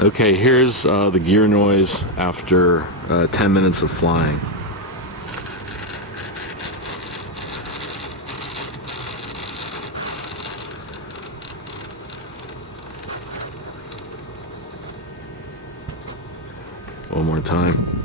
Okay, here's the gear noise after 10 minutes of flying. One more time.